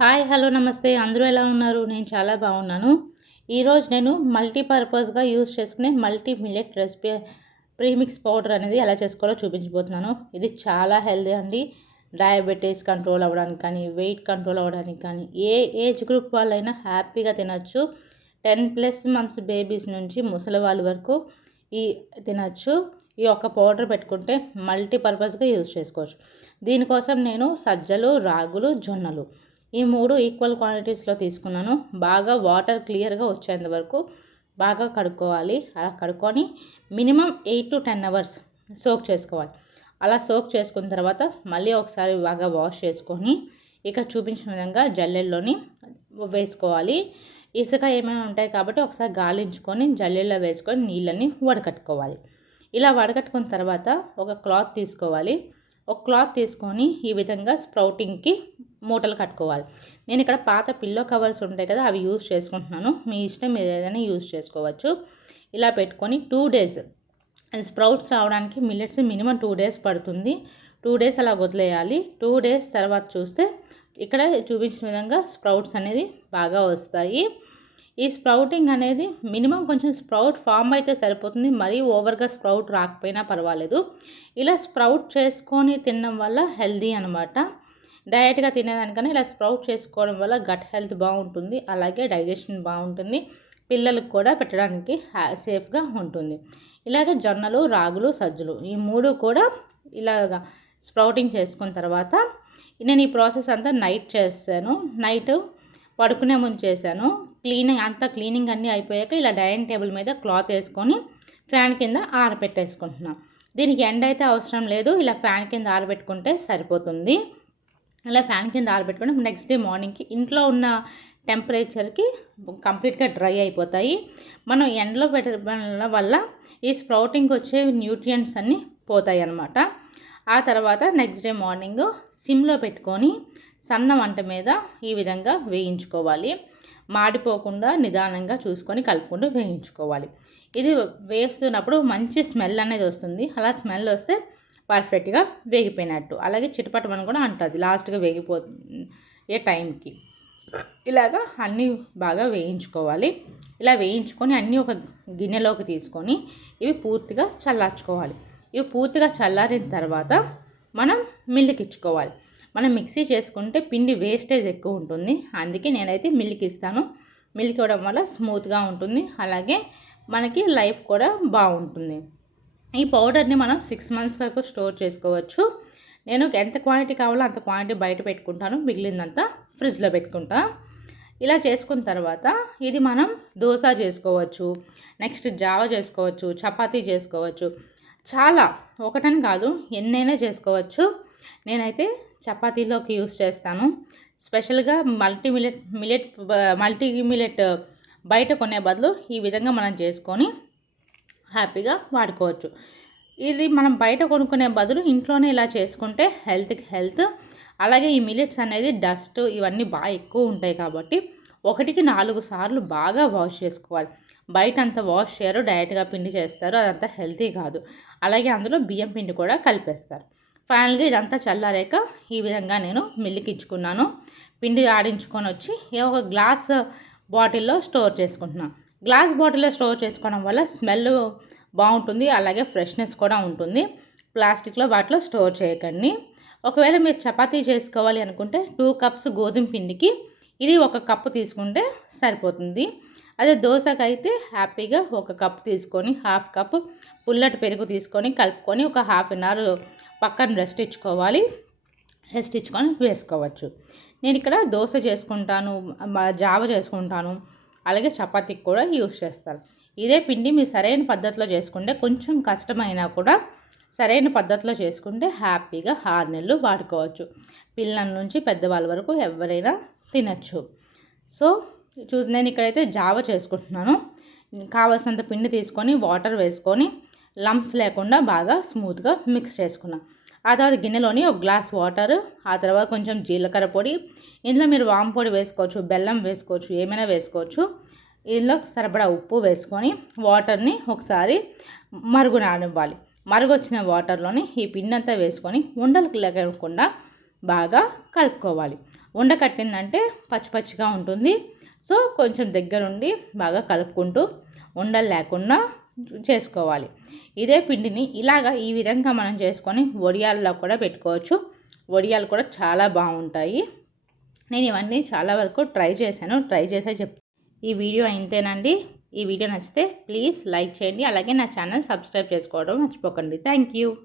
Hi hello నమస్తే అందరూ ఎలా ఉన్నారు? నేను చాలా బాగున్నాను. ఈరోజు నేను మల్టీపర్పస్గా యూజ్ చేసుకునే multi millet recipe premix powder అనేది ఎలా చేసుకోవాలో చూపించబోతున్నాను. ఇది చాలా హెల్దీ అండి. డయాబెటీస్ కంట్రోల్ అవ్వడానికి కానీ, వెయిట్ కంట్రోల్ అవ్వడానికి కానీ, ఏ ఏజ్ గ్రూప్ వాళ్ళైనా హ్యాపీగా తినచ్చు. 10+ మంత్స్ బేబీస్ నుంచి ముసలి వాళ్ళ వరకు ఈ తినచ్చు. ఈ ఒక్క పౌడర్ పెట్టుకుంటే మల్టీపర్పస్గా యూజ్ చేసుకోవచ్చు. దీనికోసం నేను సజ్జలు, రాగులు, జొన్నలు ఈ 3 ఈక్వల్ క్వాంటిటీస్లో తీసుకున్నాను. బాగా వాటర్ క్లియర్గా వచ్చేంత వరకు బాగా కడుక్కోవాలి. అలా కడుక్కొని మినిమం 8 to 10 అవర్స్ సోక్ చేసుకోవాలి. అలా సోక్ చేసుకున్న తర్వాత మళ్ళీ ఒకసారి బాగా వాష్ చేసుకొని ఇక చూపించిన విధంగా జల్లెల్లోని వేసుకోవాలి. ఇసుక ఏమైనా ఉంటాయి కాబట్టి ఒకసారి గాలించుకొని జల్లెల్లో వేసుకొని నీళ్ళని వడకట్టుకోవాలి. ఇలా వడకట్టుకున్న తర్వాత ఒక క్లాత్ తీసుకోవాలి. ఒక క్లాత్ తీసుకొని ఈ విధంగా స్ప్రౌటింగ్కి మూటలు కట్టుకోవాలి. నేను ఇక్కడ పాత పిల్లో కవర్స్ ఉంటాయి కదా, అవి యూజ్ చేసుకుంటున్నాను. మీ ఇష్టం మీరు ఏదైనా యూజ్ చేసుకోవచ్చు. ఇలా పెట్టుకొని 2 days స్ప్రౌట్స్ రావడానికి మిల్లెట్స్ మినిమం 2 days పడుతుంది. 2 days అలా వదిలేయాలి. 2 days తర్వాత చూస్తే ఇక్కడ చూపించిన విధంగా స్ప్రౌట్స్ అనేది బాగా వస్తాయి. ఈ స్ప్రౌటింగ్ అనేది మినిమం కొంచెం స్ప్రౌట్ ఫామ్ అయితే సరిపోతుంది. మరీ ఓవర్గా స్ప్రౌట్ రాకపోయినా పర్వాలేదు. ఇలా స్ప్రౌట్ చేసుకొని తినడం వల్ల హెల్దీ అనమాట. డైరెక్ట్గా తినేదానికన్నా ఇలా స్ప్రౌట్ చేసుకోవడం వల్ల గట్ హెల్త్ బాగుంటుంది. అలాగే డైజెషన్ బాగుంటుంది. పిల్లలకు కూడా పెట్టడానికి సేఫ్గా ఉంటుంది. ఇలాగే జొన్నలు, రాగులు, సజ్జలు ఈ 3 కూడా ఇలాగా స్ప్రౌటింగ్ చేసుకున్న తర్వాత నేను ఈ ప్రాసెస్ అంతా నైట్ చేస్తాను. నైట్ పడుకునే ముందు చేశాను. క్లీనింగ్ అన్నీ అయిపోయాక ఇలా డైనింగ్ టేబుల్ మీద క్లాత్ వేసుకొని ఫ్యాన్ కింద ఆరబెట్టేసుకుంటున్నాను. దీనికి ఎండ అయితే అవసరం లేదు. ఇలా ఫ్యాన్ కింద ఆరబెట్టుకుంటే సరిపోతుంది. ఇలా ఫ్యాన్ కింద ఆరబెట్టుకొని నెక్స్ట్ డే మార్నింగ్కి ఇంట్లో ఉన్న టెంపరేచర్కి కంప్లీట్గా డ్రై అయిపోతాయి. మనం ఎండలో పెట్టడం వల్ల ఈ స్ప్రౌటింగ్కి వచ్చే న్యూట్రియంట్స్ అన్నీ పోతాయి అన్నమాట. ఆ తర్వాత నెక్స్ట్ డే మార్నింగ్ సిమ్లో పెట్టుకొని సన్న మంట మీద ఈ విధంగా వేయించుకోవాలి. మాడిపోకుండా నిదానంగా చూసుకొని కలుపుకుంటూ వేయించుకోవాలి. ఇది వేస్తున్నప్పుడు మంచి స్మెల్ అనేది వస్తుంది. అలా స్మెల్ వస్తే పర్ఫెక్ట్గా వేగిపోయినట్టు. అలాగే చిటపటమని కూడా అంటుంది లాస్ట్గా వేగిపోయే టైంకి. ఇలాగా అన్నీ బాగా వేయించుకోవాలి. ఇలా వేయించుకొని అన్నీ ఒక గిన్నెలోకి తీసుకొని ఇవి పూర్తిగా చల్లార్చుకోవాలి. ఇవి పూర్తిగా చల్లారిన తర్వాత మనం మిల్లుకి ఇచ్చుకోవాలి. మనం మిక్సీ చేసుకుంటే పిండి వేస్టేజ్ ఎక్కువ ఉంటుంది. అందుకే నేనైతే మిల్లుకి ఇస్తాను. మిల్క్ ఇవ్వడం వల్ల స్మూత్గా ఉంటుంది. అలాగే మనకి లైఫ్ కూడా బాగుంటుంది. ఈ పౌడర్ని మనం 6 months వరకు స్టోర్ చేసుకోవచ్చు. నేను ఎంత క్వాంటిటీ కావాలో అంత క్వాంటిటీ బయట పెట్టుకుంటాను. మిగిలిందంతా ఫ్రిడ్జ్లో పెట్టుకుంటా. ఇలా చేసుకున్న తర్వాత ఇది మనం దోశ చేసుకోవచ్చు, నెక్స్ట్ జావ చేసుకోవచ్చు, చపాతీ చేసుకోవచ్చు. చాలా ఒకటని కాదు ఎన్నైనా చేసుకోవచ్చు. నేనైతే చపాతీలోకి యూస్ చేస్తాను. స్పెషల్గా మల్టీ మిల్లెట్ బయట కొనే బదులు ఈ విధంగా మనం చేసుకొని హ్యాపీగా వాడుకోవచ్చు. ఇది మనం బయట కొనుక్కునే బదులు ఇంట్లోనే ఇలా చేసుకుంటే హెల్త్కి హెల్త్. అలాగే ఈ మిల్లెట్స్ అనేది డస్ట్ ఇవన్నీ బాగా ఎక్కువ ఉంటాయి కాబట్టి 1కి 4 సార్లు బాగా వాష్ చేసుకోవాలి. బయట అంతా వాష్ చేయరు, డైరెక్ట్గా పిండి చేస్తారు. అదంతా హెల్తీ కాదు. అలాగే అందులో బియ్యం పిండి కూడా కలిపేస్తారు. ఫైనల్గా ఇదంతా చల్లారాక ఈ విధంగా నేను మిల్లుకి ఇచ్చుకున్నాను. పిండి ఆడించుకొని వచ్చి ఒక గ్లాస్ బాటిల్లో స్టోర్ చేసుకుంటున్నాను. గ్లాస్ బాటిల్లో స్టోర్ చేసుకోవడం వల్ల స్మెల్ బాగుంటుంది. అలాగే ఫ్రెష్నెస్ కూడా ఉంటుంది. ప్లాస్టిక్లో వాటిలో స్టోర్ చేయకండి. ఒకవేళ మీరు చపాతీ చేసుకోవాలి అనుకుంటే 2 cups గోధుమ పిండికి ఇది 1 కప్పు తీసుకుంటే సరిపోతుంది. అదే దోశకైతే హ్యాపీగా 1 కప్పు తీసుకొని 1/2 కప్ పుల్లటి పెరుగు తీసుకొని కలుపుకొని ఒక 1/2 hour పక్కన రెస్ట్ ఇచ్చుకొని వేసుకోవచ్చు. నేను ఇక్కడ దోశ చేసుకుంటాను, జావ చేసుకుంటాను, అలాగే చపాతీకి కూడా యూస్ చేస్తాను. ఇదే పిండి మీరు సరైన పద్ధతిలో చేసుకుంటే కొంచెం కష్టమైనా కూడా సరైన పద్ధతిలో చేసుకుంటే హ్యాపీగా 6 నెలలు వాడుకోవచ్చు. పిల్లల నుంచి పెద్దవాళ్ళ వరకు ఎవరైనా తినచ్చు. సో నేను ఇక్కడైతే జావ చేసుకుంటున్నాను. కావాల్సినంత పిండి తీసుకొని వాటర్ వేసుకొని లంప్స్ లేకుండా బాగా స్మూత్గా మిక్స్ చేసుకున్నాను. ఆ తర్వాత గిన్నెలోని 1 గ్లాస్ వాటర్, ఆ తర్వాత కొంచెం జీలకర్ర పొడి, ఇందులో మీరు వాము పొడి వేసుకోవచ్చు, బెల్లం వేసుకోవచ్చు, ఏమైనా వేసుకోవచ్చు. ఇందులో సరిపడా ఉప్పు వేసుకొని వాటర్ని ఒకసారి మరుగునానివ్వాలి. మరుగొచ్చిన వాటర్లోని ఈ పిండి అంతా వేసుకొని ఉండలు లేకుండా బాగా కలుపుకోవాలి. ఉండకట్టిందంటే పచ్చి పచ్చిగా ఉంటుంది. సో కొంచెం దగ్గరుండి బాగా కలుపుకుంటూ ఉండలు లేకుండా చేసుకోవాలి. ఇదే పిండిని ఇలాగా ఈ విధంగా మనం చేసుకొని వడియాల్లో కూడా పెట్టుకోవచ్చు. వడియాలు కూడా చాలా బాగుంటాయి. నేను ఇవన్నీ చాలా వరకు ట్రై చేసే ఈ వీడియో ఇంతేనండి. ఈ వీడియో నచ్చితే ప్లీజ్ లైక్ చేయండి. అలాగే నా ఛానల్ సబ్స్క్రైబ్ చేసుకోవడం మర్చిపోకండి. Thank you.